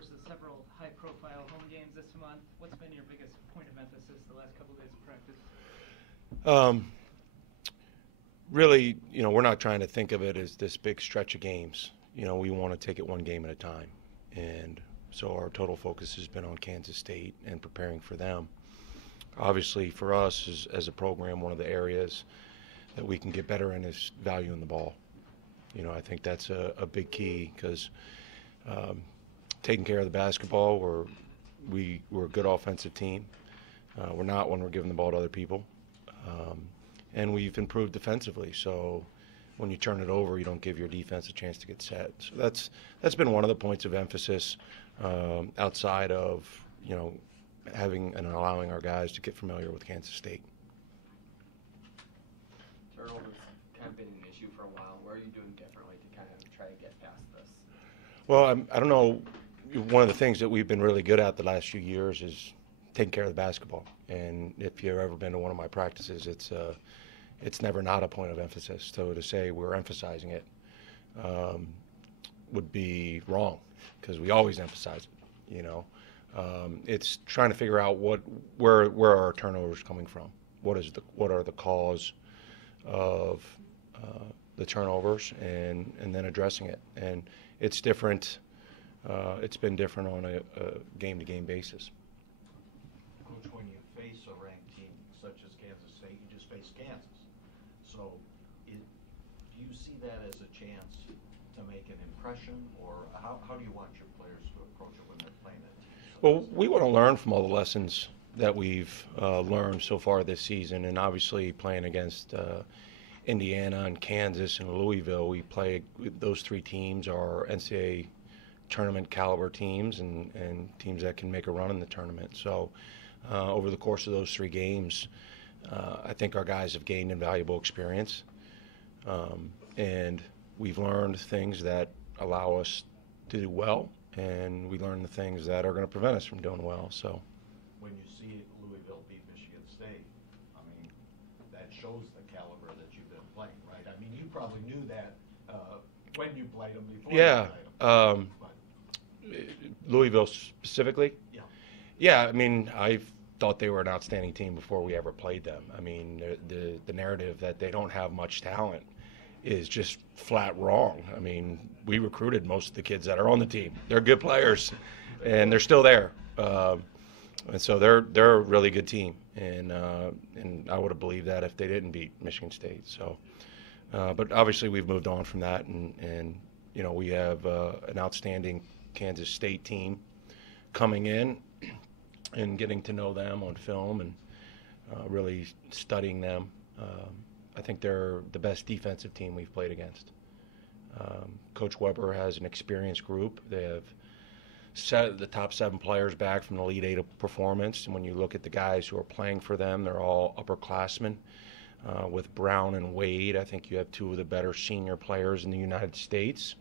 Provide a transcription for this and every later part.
versus several high-profile home games this month. What's been your biggest point of emphasis the last couple of days of practice? Really, we're not trying to think of it as this big stretch of games. We want to take it one game at a time. And so our total focus has been on Kansas State and preparing for them. Obviously, for us as a program, one of the areas that we can get better in is value in the ball. I think that's a big key because taking care of the basketball, we're a good offensive team. We're not when we're giving the ball to other people. And we've improved defensively. So when you turn it over, you don't give your defense a chance to get set. So that's been one of the points of emphasis outside of, having and allowing our guys to get familiar with Kansas State. Turnovers kind of been an issue for a while. What are you doing differently to kind of try to get past this? Well, I don't know. One of the things that we've been really good at the last few years is taking care of the basketball. And if you've ever been to one of my practices, it's never not a point of emphasis. So to say we're emphasizing it would be wrong because we always emphasize it. It's trying to figure out where are our turnovers coming from? What are the cause of the turnovers and then addressing it. And it's different. It's been different on a game-to-game basis. Coach, when you face a ranked team such as Kansas State, you just face Kansas. So do you see that as a chance to make an impression, or how do you want your players to approach it when they're playing it? Well, we want to learn from all the lessons that we've learned so far this season, and obviously playing against Indiana and Kansas and Louisville, we play those three teams are NCAA tournament caliber teams and teams that can make a run in the tournament. So over the course of those three games, I think our guys have gained invaluable experience, and we've learned things that allow us to do well, and we learn the things that are going to prevent us from doing well. So when you see Louisville beat Michigan State, I mean, that shows the caliber that you've been playing, right? I mean, you probably knew that when you played them before yeah, you played them. Louisville specifically? Yeah. Yeah, I mean, I thought they were an outstanding team before we ever played them. I mean, the narrative that they don't have much talent is just flat wrong. I mean, we recruited most of the kids that are on the team. They're good players, and they're still there. And so they're a really good team, and I would have believed that if they didn't beat Michigan State. So, but obviously we've moved on from that, and we have an outstanding Kansas State team coming in and getting to know them on film and really studying them. I think they're the best defensive team we've played against. Coach Weber has an experienced group. They have set the top 7 players back from the Elite 8 performance, and when you look at the guys who are playing for them, they're all upperclassmen. With Brown and Wade, I think you have 2 of the better senior players in the United States.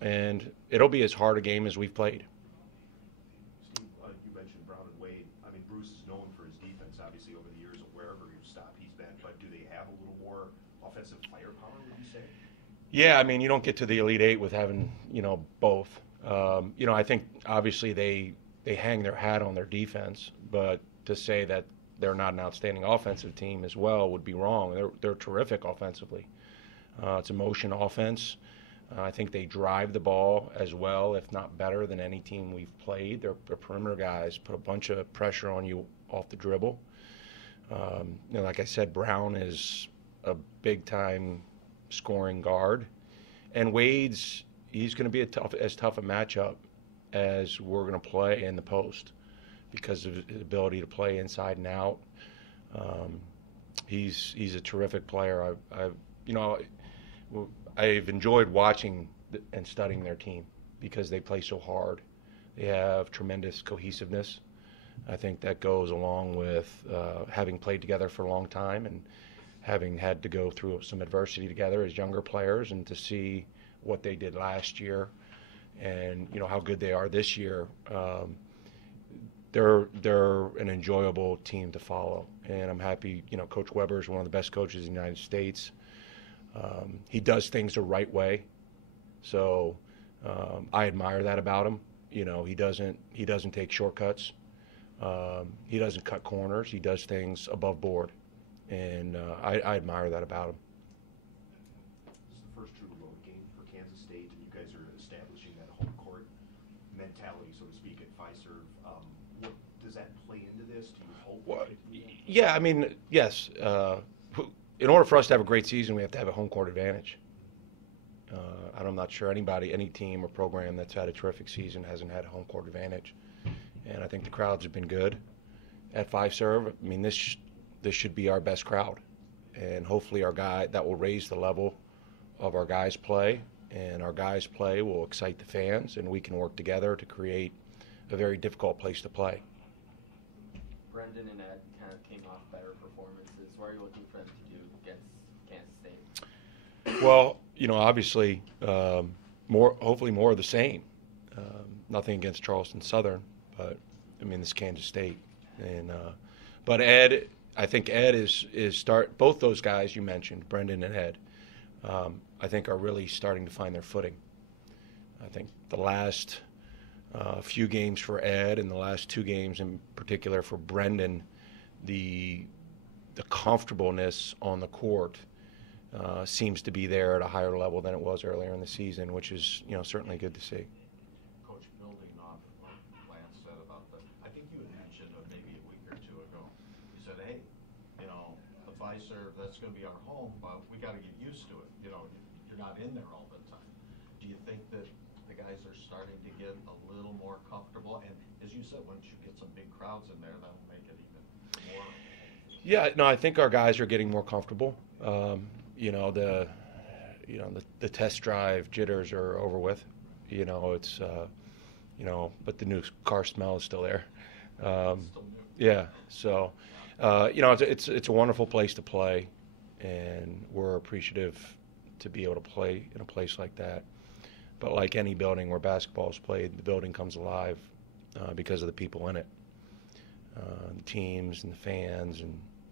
And it'll be as hard a game as we've played. Steve, you mentioned Brown and Wade. I mean, Bruce is known for his defense, obviously, over the years of wherever you stop he's been. But do they have a little more offensive firepower, would you say? Yeah, I mean, you don't get to the Elite 8 with having, both. I think obviously they hang their hat on their defense, but to say that they're not an outstanding offensive team as well would be wrong. They're terrific offensively. It's a motion offense. I think they drive the ball as well, if not better, than any team we've played. Their perimeter guys put a bunch of pressure on you off the dribble. Like I said, Brown is a big-time scoring guard. And Wade's, he's going to be as tough a matchup as we're going to play in the post because of his ability to play inside and out. He's a terrific player. I've enjoyed watching and studying their team because they play so hard. They have tremendous cohesiveness. I think that goes along with having played together for a long time and having had to go through some adversity together as younger players, and to see what they did last year and how good they are this year. They're an enjoyable team to follow, and I'm happy. Coach Weber is one of the best coaches in the United States. He does things the right way, so I admire that about him. You know, he doesn't take shortcuts. He doesn't cut corners. He does things above board, and I admire that about him. This is the first true road game for Kansas State, and you guys are establishing that home court mentality, so to speak, at Fiserv. What does that play into this? Do you hope? Well, that you can- yeah, I mean, yes. In order for us to have a great season, we have to have a home court advantage. I'm not sure any team or program that's had a terrific season hasn't had a home court advantage. And I think the crowds have been good at Fiserv. I mean, this should be our best crowd. And hopefully that will raise the level of our guys' play. And our guys' play will excite the fans, and we can work together to create a very difficult place to play. Brendan and Ed kind of came off better performances. What are you looking for them to do against Kansas State? Well, you know, obviously, hopefully more of the same. Nothing against Charleston Southern, but I mean, this is Kansas State, and but Ed, I think Ed is both those guys you mentioned, Brendan and Ed, I think are really starting to find their footing. I think the last few games for Ed and the last 2 games in particular for Brendan, the comfortableness on the court seems to be there at a higher level than it was earlier in the season, which is, you know, certainly good to see. Coach, building off of what Lance said about I think you had mentioned maybe a week or 2 ago, you said, hey, you know, the Fiserv, that's going to be our home, but we got to get used to it. You know, you're not in there all the time. Do you think that the guys are starting to get a little more comfortable? And as you said, once you get some big crowds in there, that'll make it even more. Yeah, no, I think our guys are getting more comfortable. You know, the test drive jitters are over with. You know, it's you know, but the new car smell is still there. Still new. Yeah, so you know, it's a wonderful place to play, and we're appreciative to be able to play in a place like that. But like any building where basketball is played, the building comes alive because of the people in it, the teams and the fans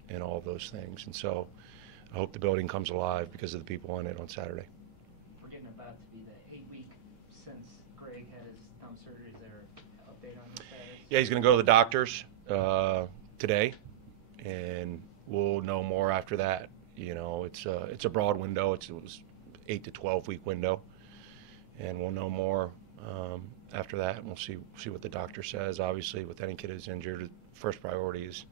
and all of those things. And so I hope the building comes alive because of the people in it on Saturday. We're getting about to be the 8-week since Greg had his thumb surgery. Is there an update on his status? Yeah, he's going to go to the doctors today, and we'll know more after that. You know, it's a broad window. It was 8 to 12-week window, and we'll know more after that, and we'll see what the doctor says. Obviously, with any kid who's injured, first priority is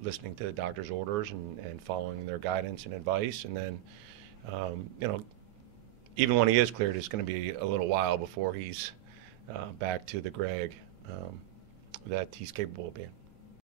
listening to the doctor's orders and following their guidance and advice. And then, you know, even when he is cleared, it's going to be a little while before he's back to the Greg that he's capable of being.